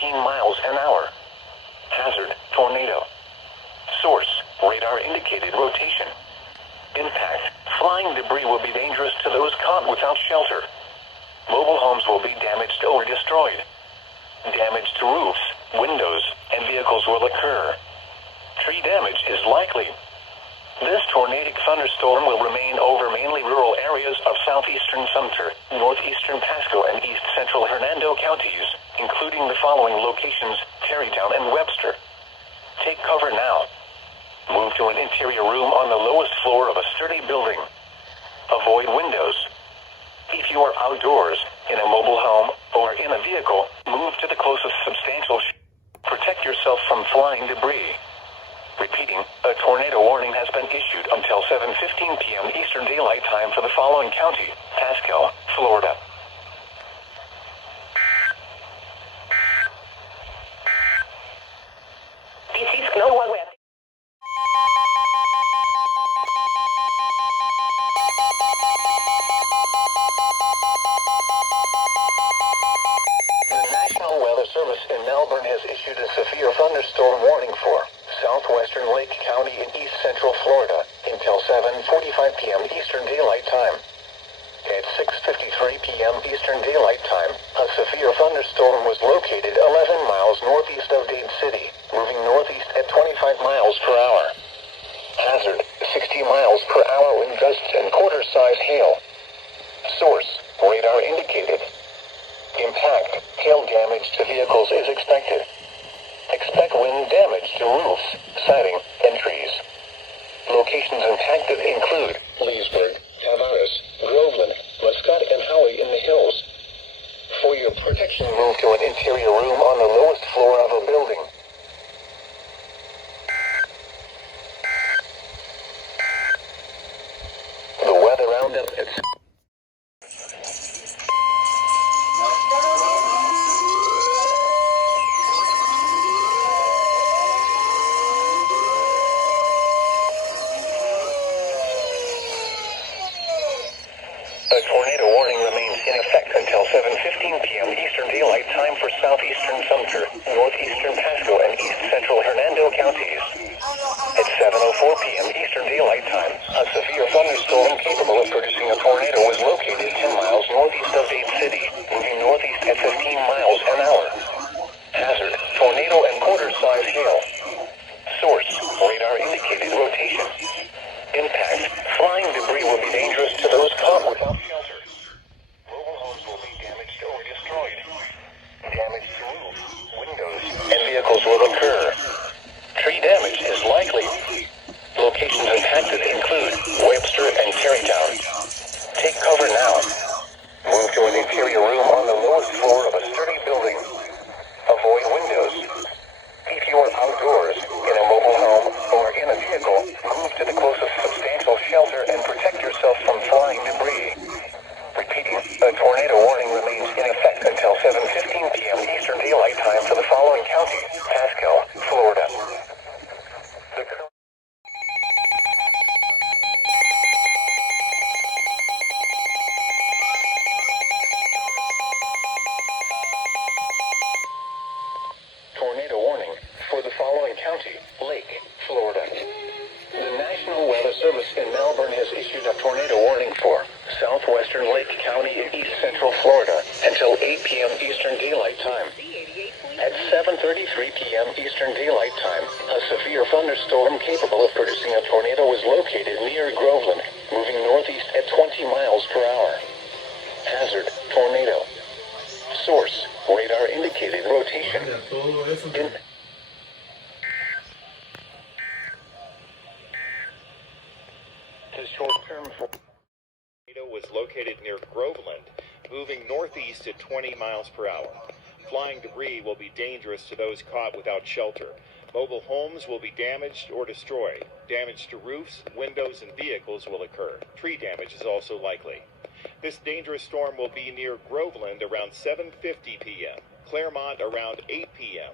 15 miles an hour. Hazard, tornado. Source, radar indicated rotation. Impact, flying debris will be dangerous to those caught without shelter. Mobile homes will be damaged or destroyed. Damage to roofs, windows, and vehicles will occur. Tree damage is likely. This tornadic thunderstorm will remain over mainly rural areas of southeastern Sumter, northeastern Pasco, and east central Hernando counties, including the following locations: Terrytown and Webster. Take cover now. Move to an interior room on the lowest floor of a sturdy building. Avoid windows. If you are outdoors, in a mobile home, or in a vehicle, move to the closest substantial Protect yourself from flying debris. Repeating, a tornado warning has been issued until 7:15 p.m. Eastern Daylight Time for the following county: Pasco, Florida. This is Northwestern. The National Weather Service in Melbourne has issued a severe thunderstorm warning for Southwestern Lake County in east central Florida until 7:45 p.m. Eastern Daylight Time. At 6:53 p.m. Eastern Daylight Time, a severe thunderstorm was located 11 miles northeast of Dade City, moving northeast at 25 miles per hour. Hazard, 60 miles per hour wind gusts and quarter-size hail. Source, radar indicated. Impact, hail damage to vehicles is expected. Expect wind damage to roofs, siding, and trees. Locations impacted include Leesburg, Tavares, Groveland, Muscat, and Howey in the hills. For your protection, move to an interior room on the lowest floor of a building. The weather roundup at A tornado warning remains in effect until 7:15 p.m. Eastern Daylight Time for southeastern Sumter, northeastern Pasco, and east central Hernando counties. At 7:04 p.m. Eastern Daylight Time, a severe thunderstorm capable of producing a tornado was located 10 miles northeast of Dade City, moving northeast at 15 miles an hour. Hazard, tornado and quarter-size hail. Source, radar indicated rotation. Impact, flying debris will be dangerous to those caught without shelter. Mobile homes will be damaged or destroyed. Damage to roofs, windows, and vehicles will occur. Tree damage is likely. Locations impacted include Webster and Terrytown. Take cover now. Move to an interior room on the lowest floor of a sturdy building. Avoid windows. If you are outdoors, in a mobile home, or in a vehicle, move to the closest substantial shelter and protect yourself from flying debris. Repeating, a tornado warning remains in effect until 7:15 p.m. Eastern Daylight Time for the following county: Pasco, Florida. The current tornado warning for the following county: Lake, Florida. The National Weather Service in Melbourne has issued a tornado warning for Southwestern Lake County in east central Florida until 8 p.m. Eastern Daylight Time. At 7:33 p.m. Eastern Daylight Time, a severe thunderstorm capable of producing a tornado was located near Groveland, moving northeast at 20 miles per hour. Hazard, tornado. Source, radar indicated rotation. Short-term tornado was located near Groveland, moving northeast at 20 miles per hour. Flying debris will be dangerous to those caught without shelter. Mobile homes will be damaged or destroyed. Damage to roofs, windows, and vehicles will occur. Tree damage is also likely. This dangerous storm will be near Groveland around 7:50 p.m., Claremont around 8 p.m.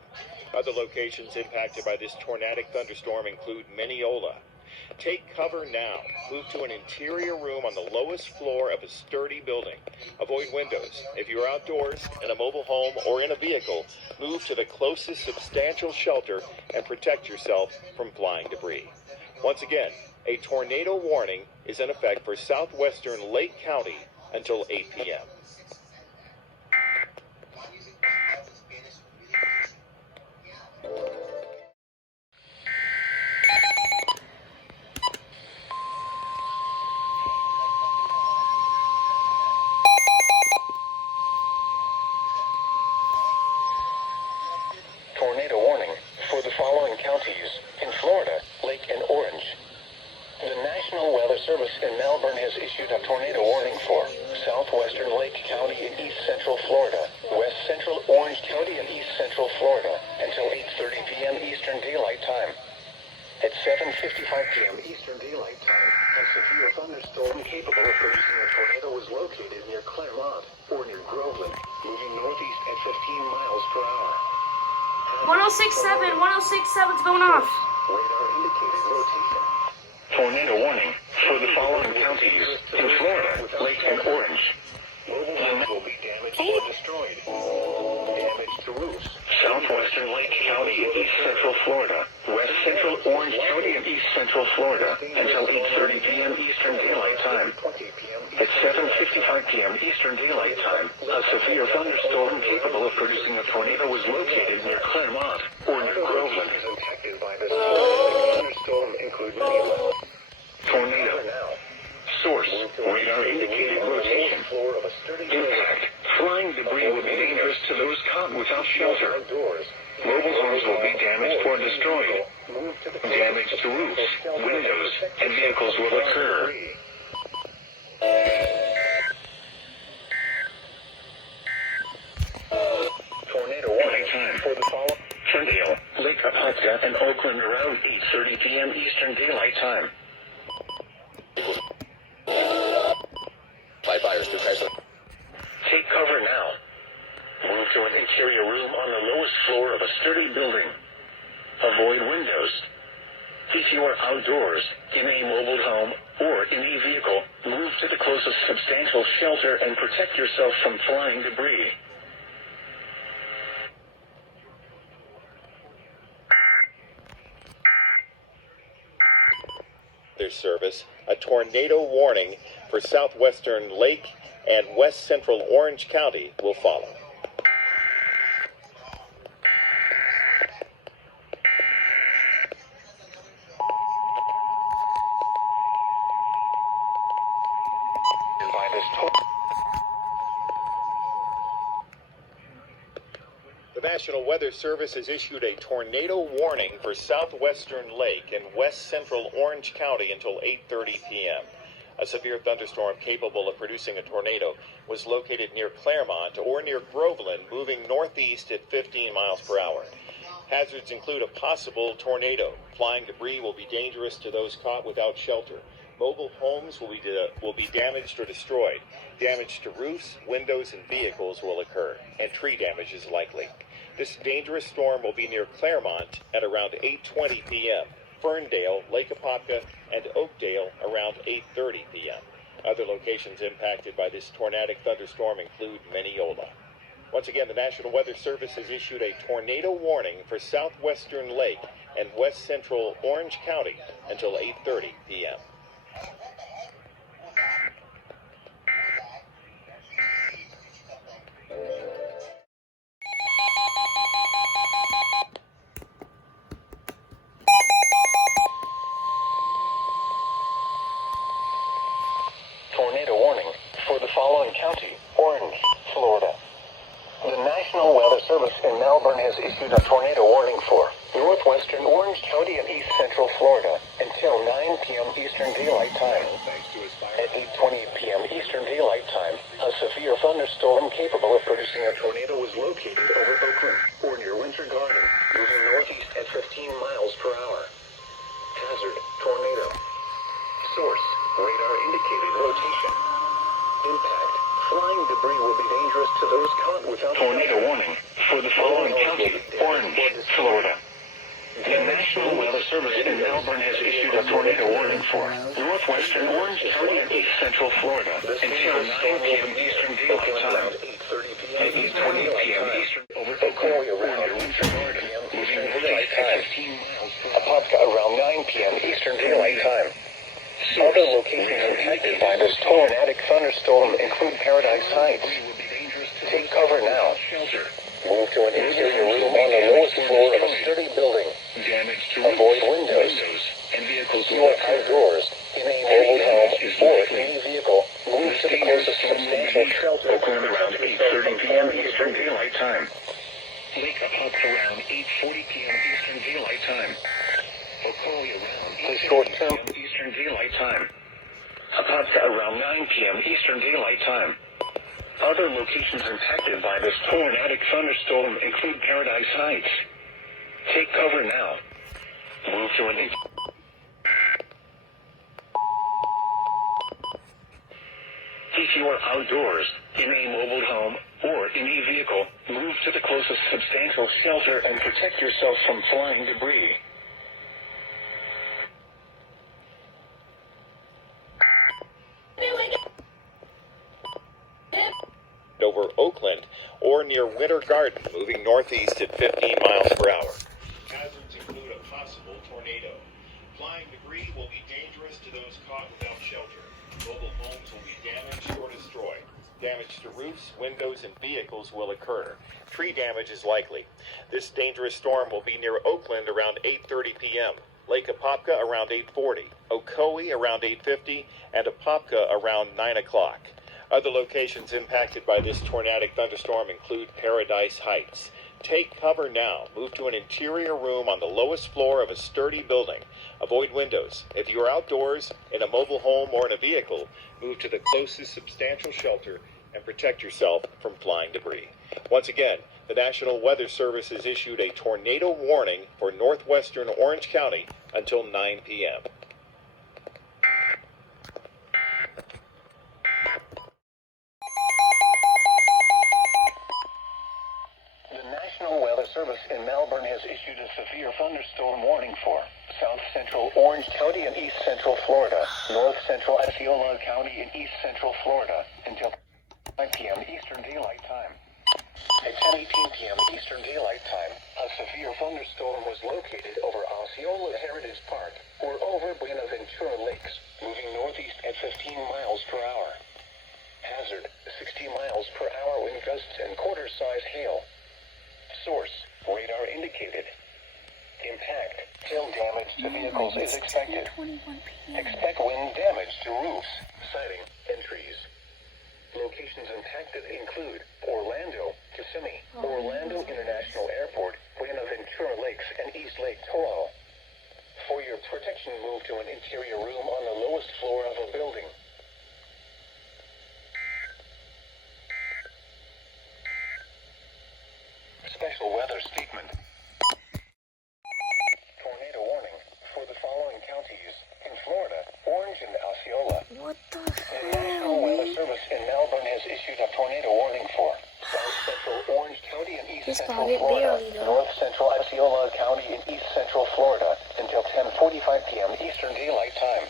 Other locations impacted by this tornadic thunderstorm include Mineola, Take cover now. Move to an interior room on the lowest floor of a sturdy building. Avoid windows. If you're outdoors, in a mobile home, or in a vehicle, move to the closest substantial shelter and protect yourself from flying debris. Once again, a tornado warning is in effect for southwestern Lake County until 8 p.m. Tornado warning for the following counties in Florida, Lake and Orange. The National Weather Service in Melbourne has issued a tornado warning for southwestern Lake County and east central Florida, west central Orange County and east central Florida until 8:30 p.m. Eastern Daylight Time. At 7:55 p.m. Eastern Daylight Time, a severe thunderstorm capable of producing a tornado was located near Claremont or near Groveland, moving northeast at 15 miles per hour. 1067, 1067's going off. Radar indicated rotation. Tornado warning for the following counties in Florida, Lake and Orange. Mobile homes will be damaged or destroyed. Damage to roofs. Southwestern Lake County and east central Florida. West central Orange County and east central Florida until 8:30 p.m. Eastern Daylight Time. At 7:55 p.m. Eastern Daylight Time, a severe thunderstorm capable of producing a tornado was located near Claremont or near Groveland. Impacted by this thunderstorm include many of them. Tornado. Source. Radar indicated rotation. Impact. Flying debris will be dangerous to those caught without shelter. Mobile homes will be damaged or destroyed. Damage to roofs, windows, and vehicles will occur. Tornado warning for the following. Ferndale, Lake Apopka, and Oakland around 8:30 p.m. Eastern Daylight Time. Take cover now. Move to an interior room on the lowest floor of a sturdy building. Avoid windows. If you are outdoors, in a mobile home, or in a vehicle, move to the closest substantial shelter and protect yourself from flying debris. Their service, a tornado warning for southwestern Lake and west central Orange County will follow. The National Weather Service has issued a tornado warning for southwestern Lake and west central Orange County until 8:30 p.m. A severe thunderstorm capable of producing a tornado was located near Claremont or near Groveland, moving northeast at 15 miles per hour. Hazards include a possible tornado. Flying debris will be dangerous to those caught without shelter. Mobile homes will be damaged or destroyed. Damage to roofs, windows, and vehicles will occur, and tree damage is likely. This dangerous storm will be near Claremont at around 8:20 p.m., Ferndale, Lake Apopka, and Oakdale around 8:30 p.m. Other locations impacted by this tornadic thunderstorm include Mineola. Once again, the National Weather Service has issued a tornado warning for southwestern Lake and west central Orange County until 8:30 p.m. Tornado warning for the following county, Orange, Florida. The National Weather Service in Melbourne has issued a tornado warning for northwestern Orange County and east central Florida until 9 p.m. Eastern Daylight Time. At 8:20 p.m. Eastern Daylight Time, a severe thunderstorm capable of producing a tornado was located over Oakland or near Winter Garden, moving northeast at 15 miles per hour. Hazard, tornado. Source, radar indicated rotation. Impact, flying debris will be dangerous to those caught without tornado warning for the following county, Orange, Florida. The National Weather Service in Melbourne has issued a tornado warning for Northwestern, Orange County, and East Central Florida until 9 p.m. Eastern Daylight Time. At 8:20 p.m. Eastern over Osceola, Florida, moving northeast at 15 miles per hour. Apopka around 9 p.m. Eastern Daylight Time. Other locations impacted by this tornadic thunderstorm include Paradise Heights. Take cover now. Move to an interior room on the lowest floor of a sturdy building. Avoid windows and vehicles. You are outdoors in a mobile home or in a vehicle. Move to the closest substantial shelter. Oakland around 8:30 p.m. Eastern Daylight Time. Lake Apopka around 8:40 p.m. Eastern Daylight Time. Osceola around 8:40 p.m. Eastern Daylight Time. Apopka around 9 p.m. Eastern Daylight Time. Other locations impacted by this tornadic thunderstorm include Paradise Heights. Take cover now. Move to an If you are outdoors, in a mobile home, or in a vehicle, move to the closest substantial shelter and protect yourself from flying debris. Over Oakland or near Winter Garden, moving northeast at 15 miles per hour. Hazards include a possible tornado. Flying debris will be dangerous to those caught without shelter. Mobile homes will be damaged or destroyed. Damage to roofs, windows, and vehicles will occur. Tree damage is likely. This dangerous storm will be near Oakland around 8:30 p.m., Lake Apopka around 8:40, Ocoee around 8:50, and Apopka around 9 o'clock. Other locations impacted by this tornadic thunderstorm include Paradise Heights. Take cover now. Move to an interior room on the lowest floor of a sturdy building. Avoid windows. If you are outdoors, in a mobile home, or in a vehicle, move to the closest substantial shelter and protect yourself from flying debris. Once again, the National Weather Service has issued a tornado warning for northwestern Orange County until 9 p.m. National Weather Service in Melbourne has issued a severe thunderstorm warning for South Central Orange County and East Central Florida, North Central Osceola County and East Central Florida until 5 p.m. Eastern Daylight Time. At 10:18 p.m. Eastern Daylight Time, a severe thunderstorm was located over Osceola Heritage Park or over Buenaventura Lakes, moving northeast at 15 miles per hour. Hazard, 60 miles per hour wind gusts and quarter-size hail. Source, radar indicated. Impact, hail damage to vehicles is expected. Expect wind damage to roofs, siding, and trees. Locations impacted include Orlando, Kissimmee, Orlando International Airport, Buenaventura Lakes, and East Lake Tahoe. For your protection, move to an interior room on the lowest floor of a building. Special weather statement. Tornado warning for the following counties in Florida, Orange and Osceola. What the The National Weather Service in Melbourne has issued a tornado warning for South Central Orange County and East Central Florida, North Central Osceola County and East Central Florida until 10:45 p.m. Eastern Daylight Time.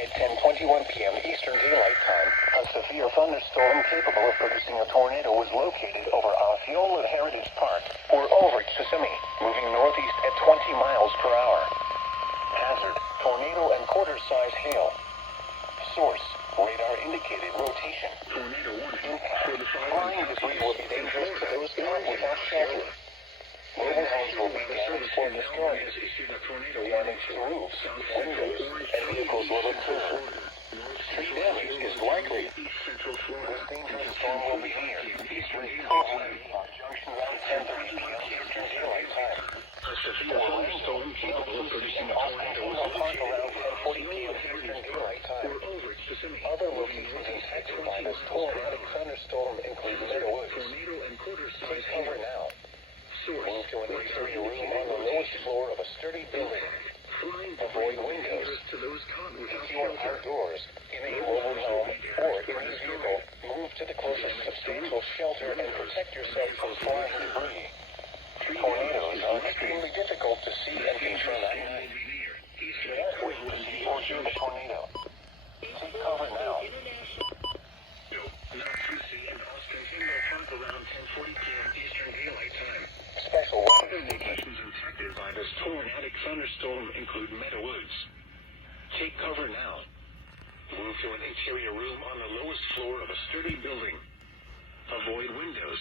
At 10:21 p.m. Eastern Daylight Time, a severe thunderstorm capable of producing a tornado was located over Osceola Heritage Park or over Kissimmee, moving northeast at 20 miles per hour. Hazard, tornado and quarter-size hail. Source, radar indicated rotation. Tornado warning. Impact, flying debris will be dangerous to those caught without shelter. Mobile homes will be damaged or destroyed. Damage to roofs, windows, and vehicles will occur. Tree damage is likely. This dangerous storm will be near East Lake Oakland on junction around 10:30 p.m. Eastern Daylight Time. Orlando, capable of producing a tornado will park around 10:40 p.m. Eastern Daylight Time. Other locations impacted by this tornadic thunderstorm include Meadowwoods. Take cover now. Move to an interior room on the lowest floor of a sturdy building. Avoid windows. If you are outdoors, in a mobile home, or in a vehicle, move to the closest substantial shelter and protect yourself from flying debris. Tornadoes are extremely difficult to see and confirm at night. Do not wait to see or hear the tornado. Take cover now. Not to see in Austin will Park around 10:40 p.m. Eastern Daylight Time. Special weather Locations impacted by this tornadic thunderstorm include Meadow Woods. Take cover now. Move to an interior room on the lowest floor of a sturdy building. Avoid windows.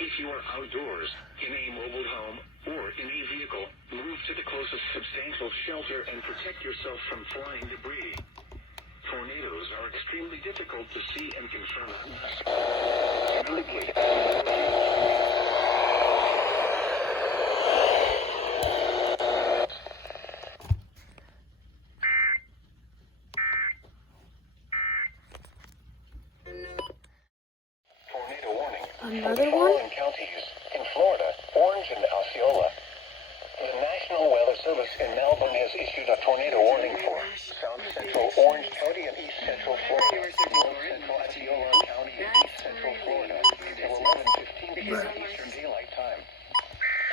If you are outdoors, in a mobile home, or in a vehicle, move to the closest substantial shelter and protect yourself from flying debris. Tornadoes are extremely difficult to see and confirm at night. indicate. Tornado warning. Another For the one? following counties in Florida, Orange and Osceola. The National Weather Service in Melbourne has issued a tornado warning for South Central Orange County and East Central Florida, North Central Osceola County and East Central Florida until 11:15 p.m. Eastern Daylight Time.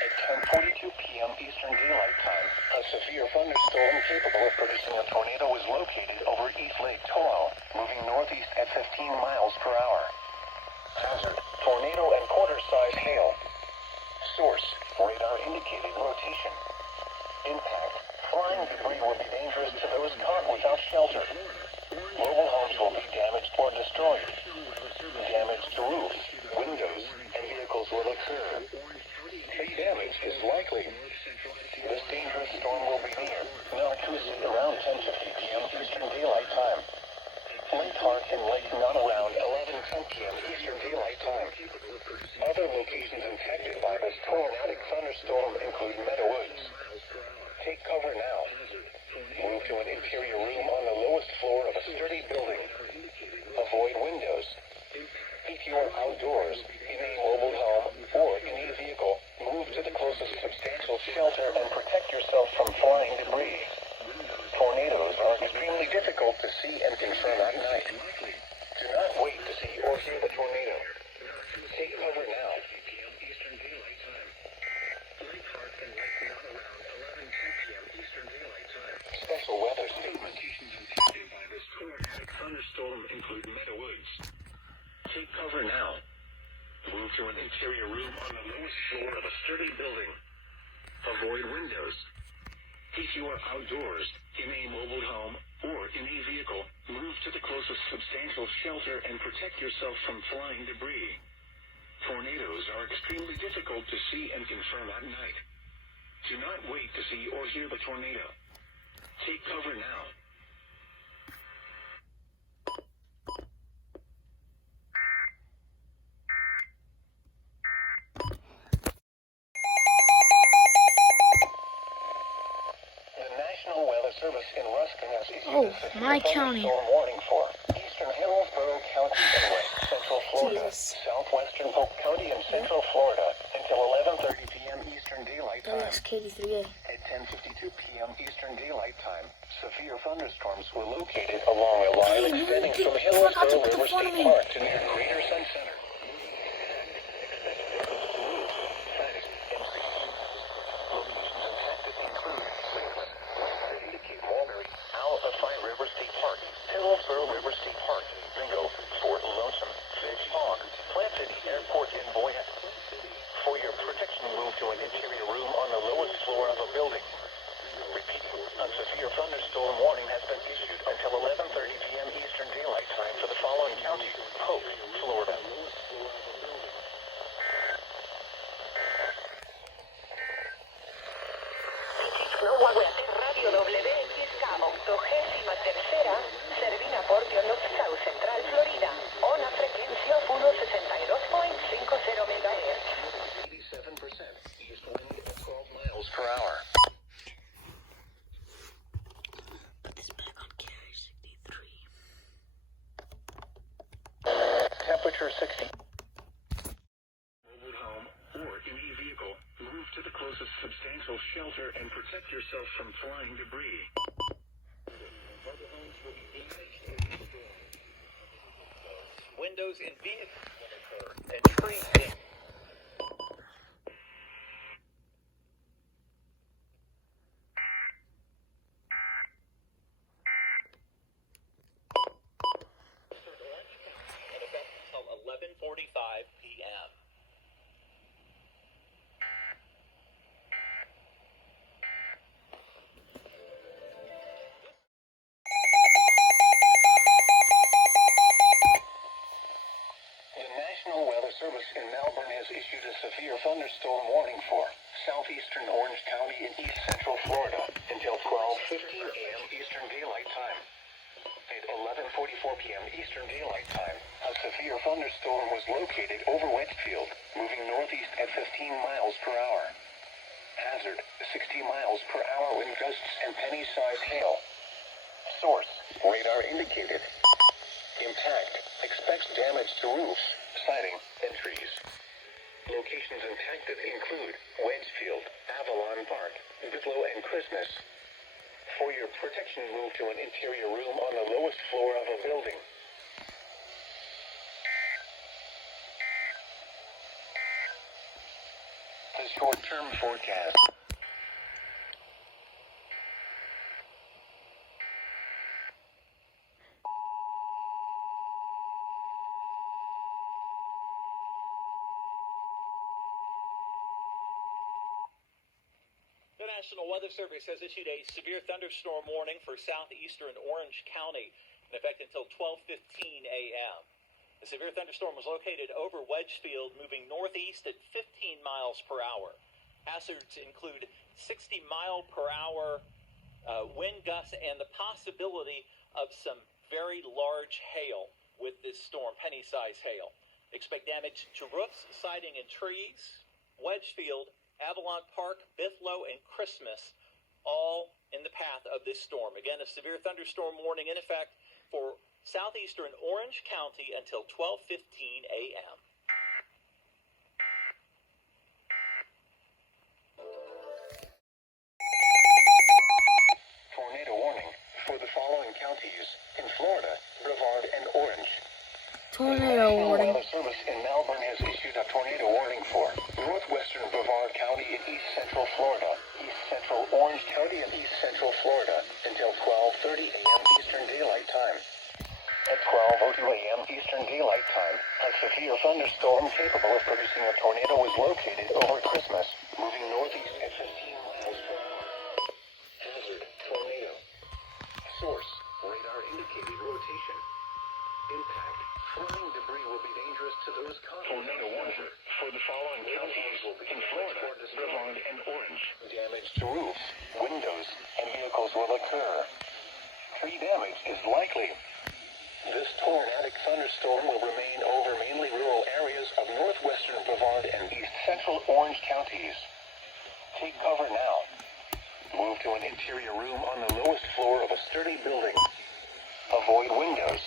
At 10:42 p.m. Eastern Daylight Time, a severe thunderstorm capable of producing a tornado was located over East Lake Tahoe, moving northeast at 15 miles per hour. Hazard: tornado and quarter-size hail. Source: radar indicated rotation. Impact: flying debris will be dangerous to those caught without shelter. Mobile homes will be damaged or destroyed. Damage to roofs, windows, and vehicles will occur. Tree damage is likely. This dangerous storm will be near Melbourne around 10:50 p.m. Eastern Daylight Time. Lake Park and Lake Not around 11:10 p.m. Eastern Daylight Time. Other locations impacted by this tornadic thunderstorm include Meadow Woods. Take cover now. Move to an interior room on the lowest floor of a sturdy building. Avoid windows. If you are outdoors, in a mobile home, or in a vehicle, move to the closest substantial shelter and protect yourself from flying debris. Tornadoes are extremely difficult to see and confirm at night. Do not wait to see or hear the tornado. Take cover now. Eastern Daylight Time. Lake Park and Lake Not around 11:10 p.m. Eastern Daylight Time. Special weather statement. Locations impacted by this tornadic thunderstorm include Meadow Woods. Take cover now. Move to an interior room on the lowest floor of a sturdy building. Avoid windows. If you are outdoors, in a mobile home, or in a vehicle, move to the closest substantial shelter and protect yourself from flying debris. Tornadoes are extremely difficult to see and confirm at night. Do not wait to see or hear the tornado. Take cover now. The National Weather Service in Ruskin has issued Oh, a severe my county. thunderstorm warning for Eastern Hillsborough County and West Central Florida, Jesus. Southwestern Polk County and Central Florida until 11:30 p.m. Eastern Daylight Time. That's KD3A. At 10:52 p.m. Eastern Daylight Time, severe thunderstorms were located along a line Hey, extending you from forgot to Hillsborough put the River phone State in. Park to near Greater Sun Center. River State Park, Hillsborough River State Park, Ringo, Fort Lonesome, Fogg, Plant City Airport in Boynton. For your protection, move to an interior room on the lowest floor of a building. Repeat, a severe thunderstorm warning has been issued until 11:30 p.m. Eastern Daylight Time for the following counties: Polk, Florida. Radio WXK 83rd Servina Portio North South Central Florida on a frequency of 162.50 MHz. 87% east wind at 12 miles per hour. Put this back on KD63. Temperature 60. Mobile home or in a vehicle, move to the closest substantial shelter and protect yourself from flying debris. Mobile homes will be damaged or destroyed. Windows in vehicles will occur, and trees damage. issued a severe thunderstorm warning for southeastern Orange County in east central Florida until 12:15 a.m. Eastern Daylight Time. At 11:44 p.m. Eastern Daylight Time, a severe thunderstorm was located over Wedgefield, moving northeast at 15 miles per hour. Hazard, 60 miles per hour wind gusts and penny-sized hail. Source, radar indicated. Impact, expects damage to roofs, siding, and trees. Locations impacted include Wedgefield, Avalon Park, Bithlow, and Christmas. For your protection, move to an interior room on the lowest floor of a building. The short-term forecast. The National Weather Service has issued a severe thunderstorm warning for southeastern Orange County in effect until 12:15 a.m. The severe thunderstorm was located over Wedgefield, moving northeast at 15 miles per hour. Hazards include 60-mile-per-hour wind gusts and the possibility of some very large hail with this storm, penny-sized hail. Expect damage to roofs, siding, and trees. Wedgefield, Avalon Park, Bithlow, and Christmas, all in the path of this storm. Again, a severe thunderstorm warning in effect for southeastern Orange County until 12:15 a.m. Tornado warning for the following counties in Florida, Brevard, and Orange. Tornado The warning. Weather Service in Melbourne has issued a tornado warning for Northwestern Brevard County in east central Florida, east central Orange County, and east central Florida until 12:30 a.m. Eastern Daylight Time. At 12:02 a.m. Eastern Daylight Time, a severe thunderstorm capable of producing a tornado was located over Christmas, moving northeast at 15 miles per hour. Hazard, tornado. Source, radar indicated rotation. Impact, flying debris will be dangerous to those caught. Tornado warning for the following counties in Florida, Brevard, and Orange. Damage to roofs, windows, and vehicles will occur. Tree damage is likely. This tornadic thunderstorm will remain over mainly rural areas of northwestern Brevard and east central Orange counties. Take cover now. Move to an interior room on the lowest floor of a sturdy building. Avoid windows.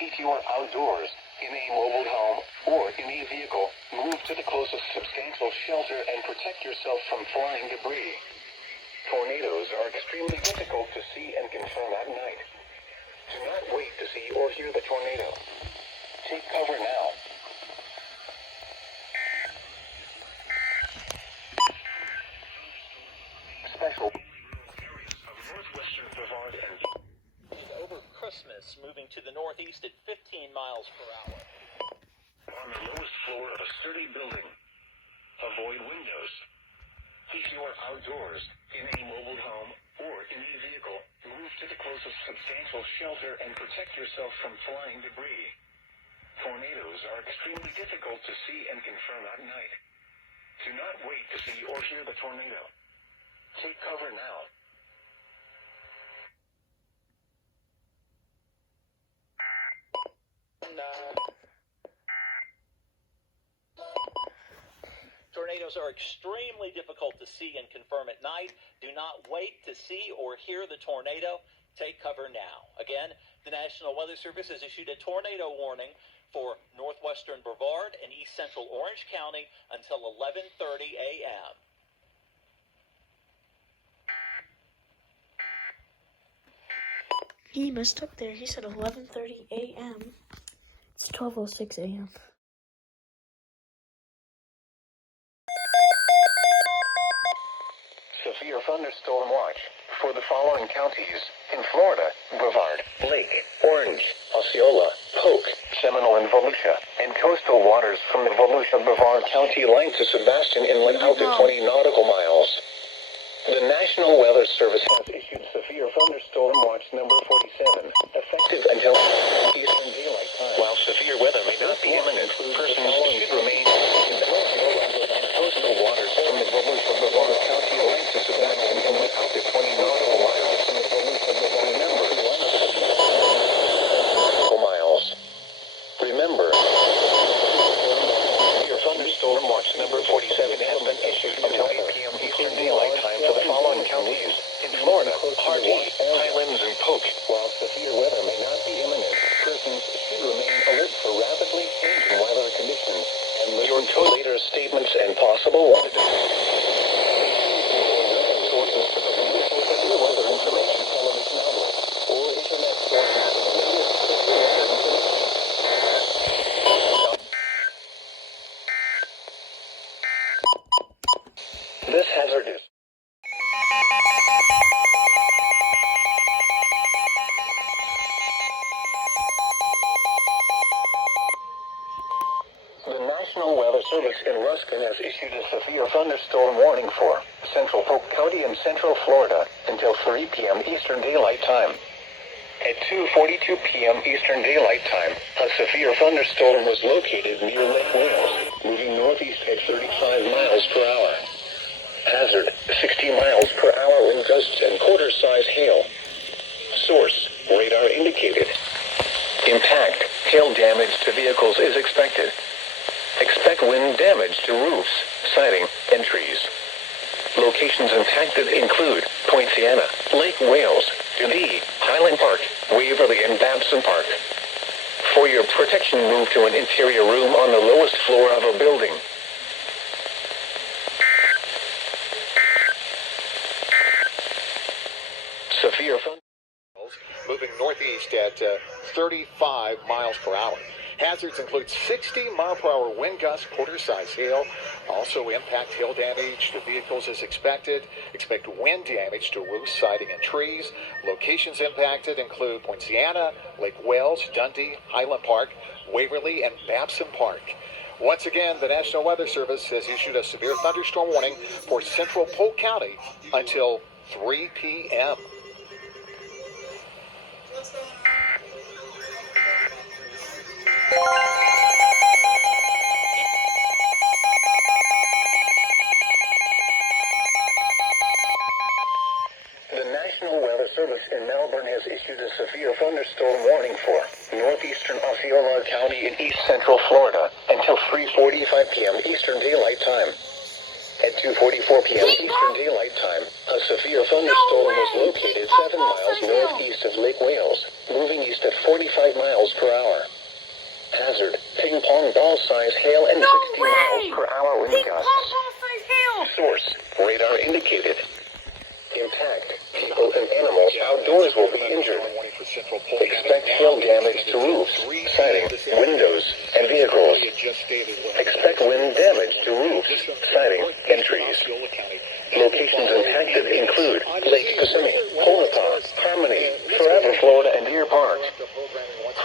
Heat your outdoors in a mobile home or in a vehicle. Move to the closest substantial shelter and protect yourself from flying debris. Tornadoes are extremely difficult to see and confirm at night. Do not wait to see or hear the tornado. Take cover now. Special areas of northwestern Brevard and Over Christmas, moving to the northeast at 15 miles per hour. on the lowest floor of a sturdy building. Avoid windows. Heat your outdoors in a mobile home or in a vehicle. Move to the closest substantial shelter and protect yourself from flying debris. Tornadoes are extremely difficult to see and confirm at night. Do not wait to see or hear the tornado. Take cover now. Tornadoes are extremely difficult to see and confirm at night. Do not wait to see or hear the tornado. Take cover now. Again, the National Weather Service has issued a tornado warning for northwestern Brevard and east central Orange County until 11:30 a.m. He messed up there. He said 11:30 a.m. It's 12:06 a.m. Severe thunderstorm watch for the following counties in Florida: Brevard, Lake, Orange, Osceola, Polk, Seminole, and Volusia, and coastal waters from the Volusia-Brevard County line to Sebastian Inlet out to 20 nautical miles. The National Weather Service has issued severe thunderstorm watch number 47, effective until Eastern Daylight Time. While severe weather may not be imminent, persons should remain in the coastal waters from the Volusia County line to Seminole Inlet up to 20 nautical miles from the Volusia. Remember, your thunderstorm watch number 47 has been issued until 8 p.m. Eastern Daylight Time for the following counties in Florida: Hardy, Highlands, and Polk. While severe weather may not be imminent, persons should remain alert for rapidly changing weather conditions and listen to later statements and possible weather sources for the latest severe weather information television outlets or internet sources for the latest severe weather information. This hazardous. The National Weather Service in Ruskin has issued a severe thunderstorm warning for central Polk County and central Florida until 3 p.m. Eastern Daylight Time. At 2:42 p.m. Eastern Daylight Time, a severe thunderstorm was located near Lake Wales, moving northeast at 35 miles per hour. Hazard, 60 miles per hour wind gusts and quarter-size hail. Source, radar indicated. Impact, hail damage to vehicles is expected. Expect wind damage to roofs, siding, and trees. Locations impacted include Poinciana, Lake Wales, Dundee, Highland Park, Waverly, and Babson Park. For your protection, move to an interior room on the lowest floor of a building. Severe thunder. Moving northeast at 35 miles per hour. Hazards include 60-mile-per-hour wind gusts, quarter-size hail. Also impact hail damage to vehicles is expected. Expect wind damage to roofs, siding, and trees. Locations impacted include Poinciana, Lake Wales, Dundee, Highland Park, Waverly, and Babson Park. Once again, the National Weather Service has issued a severe thunderstorm warning for central Polk County until 3 p.m. The National Weather Service in Melbourne has issued a severe thunderstorm warning for northeastern Osceola County in east central Florida until 3:45 p.m. Eastern Daylight Time. At 2:44 p.m. Eastern Daylight Time, a severe thunderstorm was located 7 miles northeast of Lake Wales, moving east at 45 miles per hour. Hazard, ping pong ball size hail and 60 miles per hour wind gusts. Source, radar indicated. Impact, people and animals outdoors will be injured. Expect hail damage to roofs, siding, windows, and vehicles. Expect wind damage to roofs, siding, and trees. Locations impacted include Lake Kissimmee, Tonopah, Harmony, Forever Florida, and Deer Park.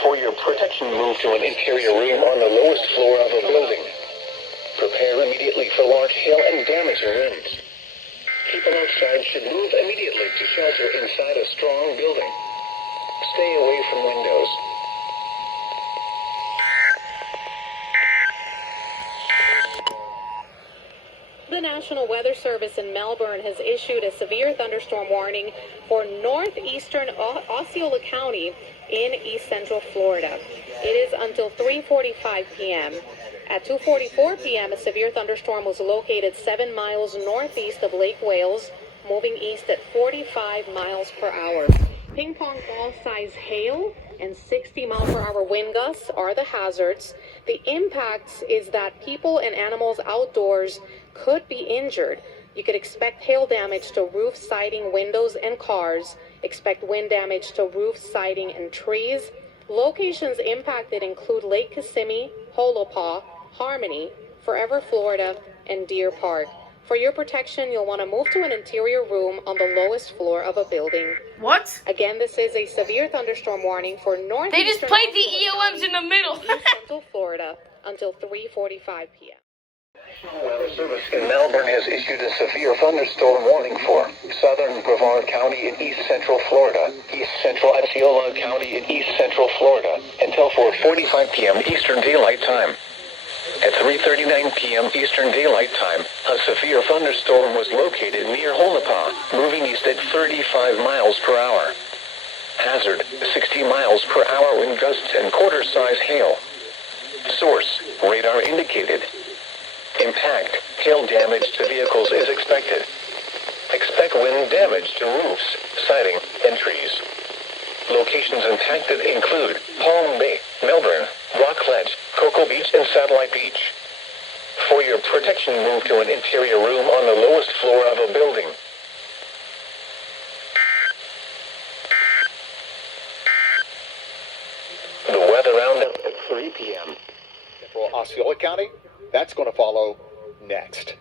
For your protection, move to an interior room on the lowest floor of a building. Prepare immediately for large hail and damaging winds. People outside should move immediately to shelter inside a strong building. Stay away from windows. The National Weather Service in Melbourne has issued a severe thunderstorm warning for northeastern Osceola County in east central Florida. It is until 3:45 p.m. At 2:44 p.m., a severe thunderstorm was located 7 miles northeast of Lake Wales, moving east at 45 miles per hour. Ping pong ball size hail and 60 mile per hour wind gusts are the hazards. The impacts is that people and animals outdoors could be injured. You could expect hail damage to roof, siding, windows, and cars. Expect wind damage to roofs, siding, and trees. Locations impacted include Lake Kissimmee, Tonopah, Harmony, Forever Florida, and Deer Park. For your protection, you'll want to move to an interior room on the lowest floor of a building. What? Again, this is a severe thunderstorm warning for northeastern. They just played the EOMs in the middle. Central Florida until 3:45 p.m. National Weather Service in Melbourne has issued a severe thunderstorm warning for southern Brevard County in east central Florida, east central Osceola County in east central Florida, until 4:45 p.m. Eastern Daylight Time. At 3:39 p.m. Eastern Daylight Time, a severe thunderstorm was located near Holapa, moving east at 35 miles per hour. Hazard, 60 miles per hour wind gusts and quarter-size hail. Source, radar indicated. Impact, hail damage to vehicles is expected. Expect wind damage to roofs, siding, and trees. Locations impacted include Palm Bay, Melbourne, Rockledge, Cocoa Beach, and Satellite Beach. For your protection, move to an interior room on the lowest floor of a building. The weather roundup at 3 p.m. Central Osceola County, that's going to follow next.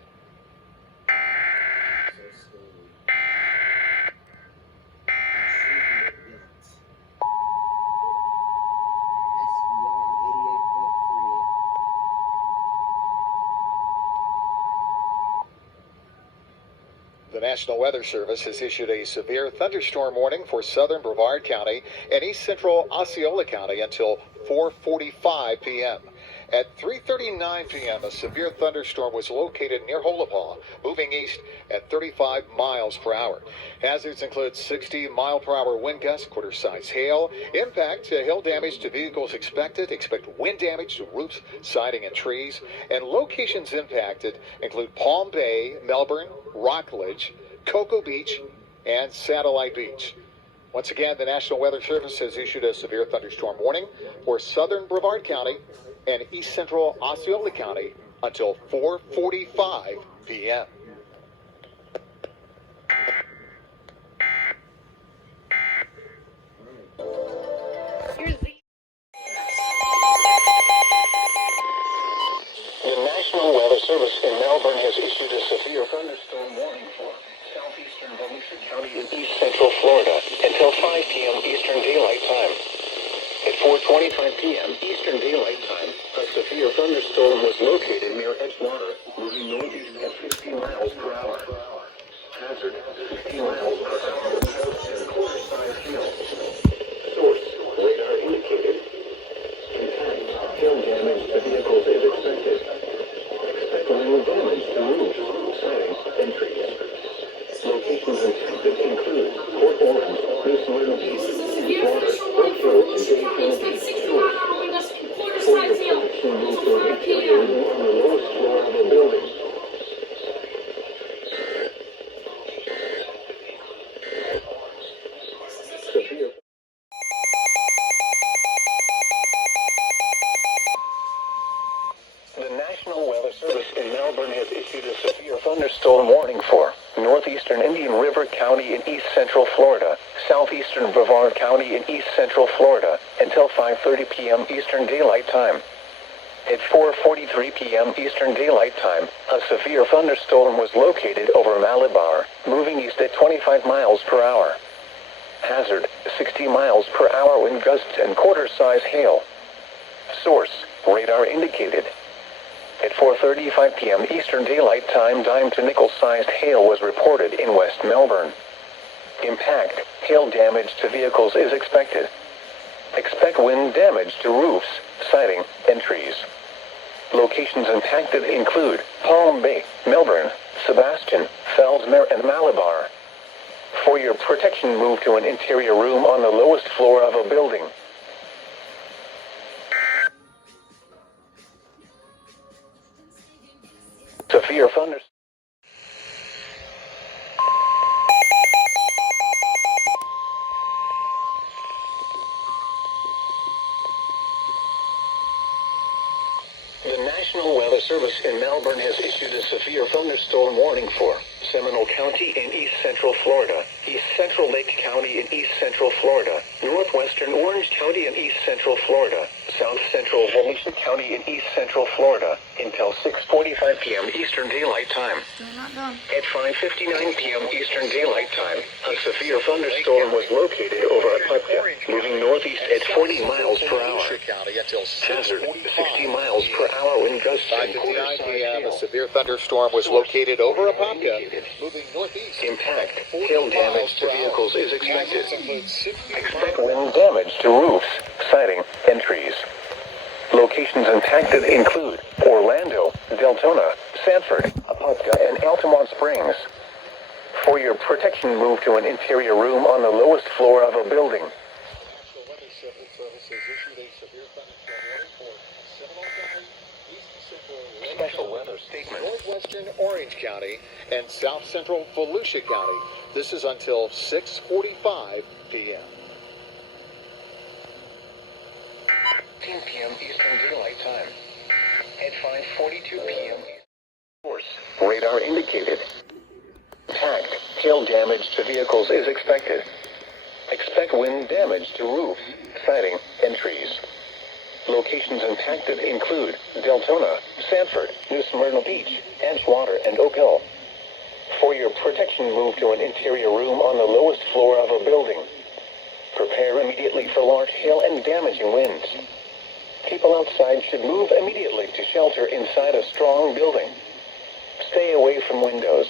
The National Weather Service has issued a severe thunderstorm warning for southern Brevard County and east central Osceola County until 4:45 p.m. At 3:39 p.m., a severe thunderstorm was located near Holapa, moving east at 35 miles per hour. Hazards include 60-mile-per-hour wind gusts, quarter-size hail, impact, hail damage to vehicles expected. Expect wind damage to roofs, siding, and trees. And locations impacted include Palm Bay, Melbourne, Rockledge, Cocoa Beach, and Satellite Beach. Once again, the National Weather Service has issued a severe thunderstorm warning for southern Brevard County and east central Osceola County until 4:45 p.m. The National Weather Service in Melbourne has issued a severe thunderstorm warning for southeastern Volusia County in east central Florida until 5 p.m. Eastern Daylight Time. At 4:25 p.m. Eastern Daylight Time, a severe thunderstorm was located near Edgewater, moving northeast at 50 miles per hour. Hazard, 50 miles per hour with gusts and quarter-size hail. Source, radar indicated. Impact, hail damage to vehicles is expected. Expect wind damage to roofs, siding, and trees. Locations impacted include Port Orange, New Smyrna Beach, Water, Oak Hill, and Daytona Beach. For your protection, move to an interior room on the lowest floor of a building. Severe. The National Weather Service in Melbourne has issued a severe thunderstorm warning for northeastern Indian River County in east central Florida, southeastern Brevard County in east central Florida, until 5:30 p.m. Eastern Daylight Time. At 4:43 p.m. Eastern Daylight Time, a severe thunderstorm was located over Malabar, moving east at 25 miles per hour. Hazard, 60 miles per hour wind gusts and quarter-size hail. Source, radar indicated. At 4:35 p.m. Eastern Daylight Time, dime to nickel-sized hail was reported in West Melbourne. Impact, hail damage to vehicles is expected. Expect wind damage to roofs, siding, and trees. Locations impacted include Palm Bay, Melbourne, Sebastian, Fellsmere, and Malabar. For your protection, move to an interior room on the lowest floor of a building. Severe thunderstorm. The National Weather Service in Melbourne has issued a severe thunderstorm warning for Seminole County in east central Florida, east central Lake County in east central Florida, Northwestern Orange County in East Central Florida, South Central Volusia County in East Central Florida, until 6:45 p.m. Eastern Daylight Time. Still not done. At 5:59 p.m. Eastern Daylight Time, a severe thunderstorm was located over Apopka, moving northeast at 40 miles per hour. Hazard, 60 miles per hour in gusts and 5:59 quarter-sized p.m. A hail. severe thunderstorm was located over Apopka, moving northeast. Impact, hail damage to vehicles is expected. Expect wind damage to roofs, siding, and trees. Locations impacted include Orlando, Deltona, Sanford, Apopka, and Altamont Springs. For your protection, move to an interior room on the lowest floor of a building. National Weather Service has issued a severe thunderstorm warning for Seminole County, East Central Special weather statement. Northwestern Orange County, and South Central Volusia County. This is until 6:45 p.m. 10 p.m. Eastern Daylight Time. At 5:42 p.m. Course, radar indicated. Impact, hail damage to vehicles is expected. Expect wind damage to roofs, siding, and trees. Locations impacted include Deltona, Sanford, New Smyrna Beach, Anchwater, and Oak Hill. For your protection, move to an interior room on the lowest floor of a building. Prepare immediately for large hail and damaging winds. People outside should move immediately to shelter inside a strong building. Stay away from windows,